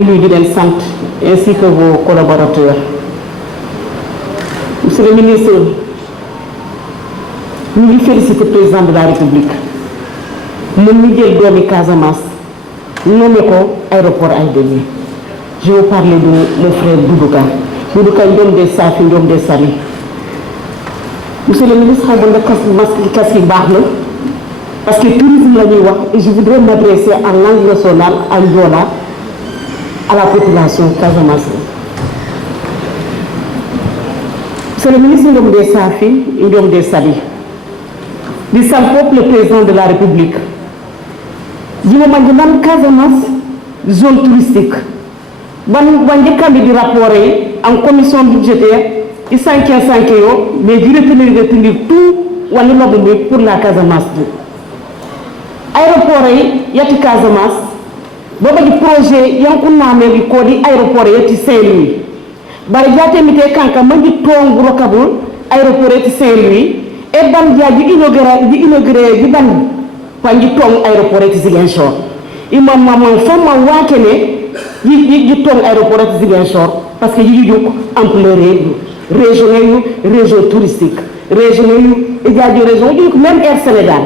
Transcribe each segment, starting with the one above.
Lui di leen sant ainsi que vos collaborateurs. Monsieur le ministre, ñu ngi féliciter président de la République moom ñu jël doomi Casamance nommé ko aéroport Aïdélie. Je vais parler de mon frère Doudou Ka Ndiom des Safi Ndiom des Sali. Monsieur le ministre, xam nga kas yi baax na parce que tourisme la ñuy wax et je voudrais m'adresser en langue nationale en Joola à la population Casamance. Monsieur le ministre Ndiom des Safi Ndiom des Sali di sant le président de la République jima mangi nan Casamance zone touristique ban njëkkambi di rapport yi en commission budgétaire i sanke yo mais di retenir tout wala lobu bi pour la Casamance bi aéroport yi yati Casamance booba di projet yankunname bi ko di aéroport yati Saint-Louis bari jate mite kanka mangi tong rokabul aéroport yati Saint-Louis e ban jaaji inauguré di ban panji tong aéroport yati Ziguinchor imam maman fama wakene yi tong aéroport yati Ziguinchor parce que yi juk ampleur région touristique région yu jaaji région yu même Air Sénégal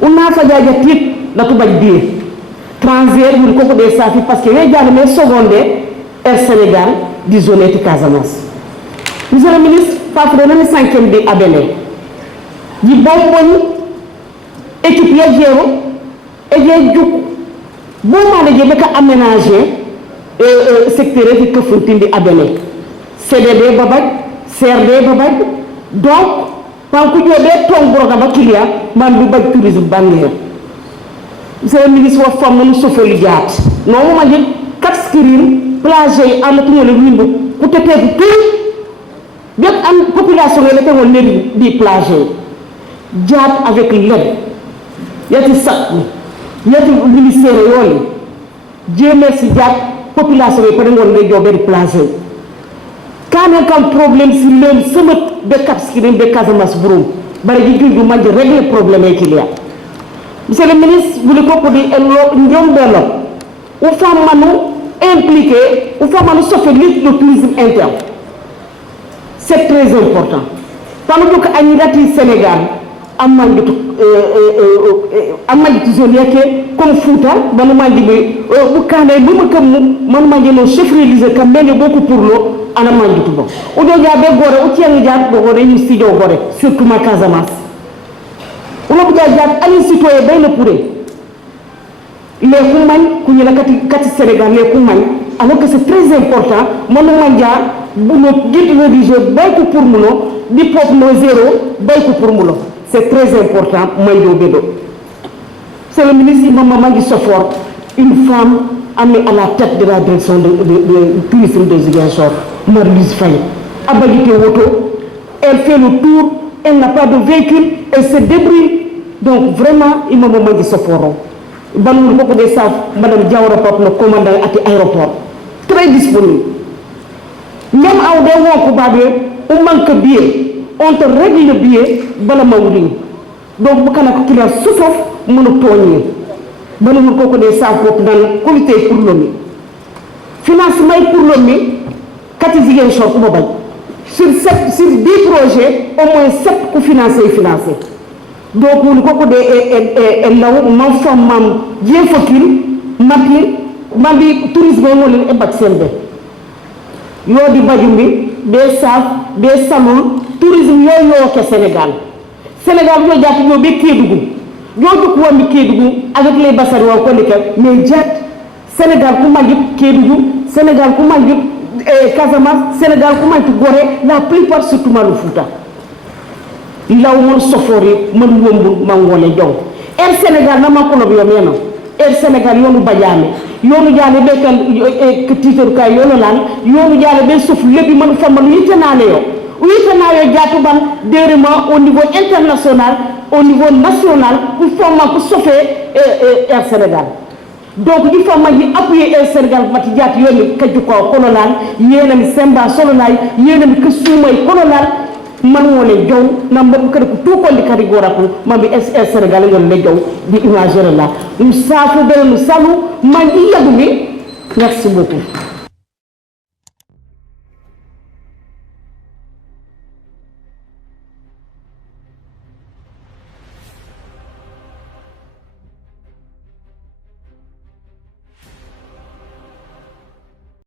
una fa jaaja tit datu baj biir transfert wul ko des Safi parce que we jàng mais secondaire Air Sénégal di zone ti Casamance. Monsieur le ministre Fatou na ne 5e bi abele ji bonbon équipe ya jéro et je juk bo ma ne je beka aménager secteur yi Kafountine di abele CDD babaj CRD babaj donc pan ku jode tong programme kilia man du baj tourisme bannière. Monsieur le ministre wa fam na sofoli jaat no ma jël 4 screen plage yi am tu le nimbu ku tété tout bien am population yi la té won di plage jaat avec l'aide yati sak yati ministère yoy jémé ci jaat population yi ko ngol lay jobé plage quand un problème si le summit de Cap Skirring de Casamance Bouroum bari ji juju ma régler problème qu'il y a. Monsieur le ministre, vous le comprenez, Ndiom Bello, ou femme manu impliqué, ou femme manu sauver le tourisme interne. C'est très important. Pendant que Anidati Sénégal, Amandi zone comme Fouta, Banumandi, ou Kane, Manumandi, chef-religieux, qui mène beaucoup pour l'eau, en Amandi Touba. Ou de Yabé Gore, ou Tian Yab, Gore, ou Studio Gore, surtout ma Casamance. On a dit à citoyen bien le pourré. Les Koumagne, qu'on y a kati Sénégal, les Koumagne, alors que c'est très important, mon mandia, mon guide religieux, baïkou pour mouno, di pop no zéro, baïkou pour mouno. C'est très important, Maïdo Bédo. C'est le ministre Maman du Sofor, une femme amenée à la tête de la direction de tourisme de Ziguinchor, Marie-Lise Faye. Abadité Woto, elle fait le tour, elle n'a pas de véhicule, elle se débrouille. Donc vraiment, il m'a demandé ce forum. Banoul beaucoup de ça, Madame Diawara Pop, le commandant à l'aéroport. Très disponible. Même à Oudéouan, on manque de billets. On te règle le billet, Balamaouli. Donc, vous avez qu'il a souffert, monotone. Banoul beaucoup de ça dans le comité pour l'homme. Financement pour l'homme, Katizien Chok Mobile. Sur 10 projets, au moins 7 pour financer et financer. Donc, nous avons des femmes bien focus, mambi tourisme et baksembe. Yo di bajumbi, des saf, des salons, tourisme yo ke Sénégal. Sénégal yo jatt yo be Kédougou. Yo du ko mi Kédougou avec les bassari wa ko nek mais jatt Sénégal ku mangi Kédougou, Sénégal ku mangi Casamance, Sénégal ku mangi Gorée, la plupart surtout Malou Fouta. Law mon sofori man wombu mangole jow Air Sénégal na man ko no biyo meno Air Sénégal yonu badiame yonu jale be kan titre kay yonu lan yonu jale be souf lebi man famal yitenane yo jatu ban derema au niveau international au niveau national pour former pour sauver Air Sénégal. Donc il faut appuyer Air Sénégal mati jatu yoni kaju ko kolonal yena mi semba solonay yena mi kesumay kolonal man wole jow na mbam kër ko tout ko di kari goraku mambi Air Sénégal ngol le jow di imaginer la safu be no salu man di yadumi Merci beaucoup.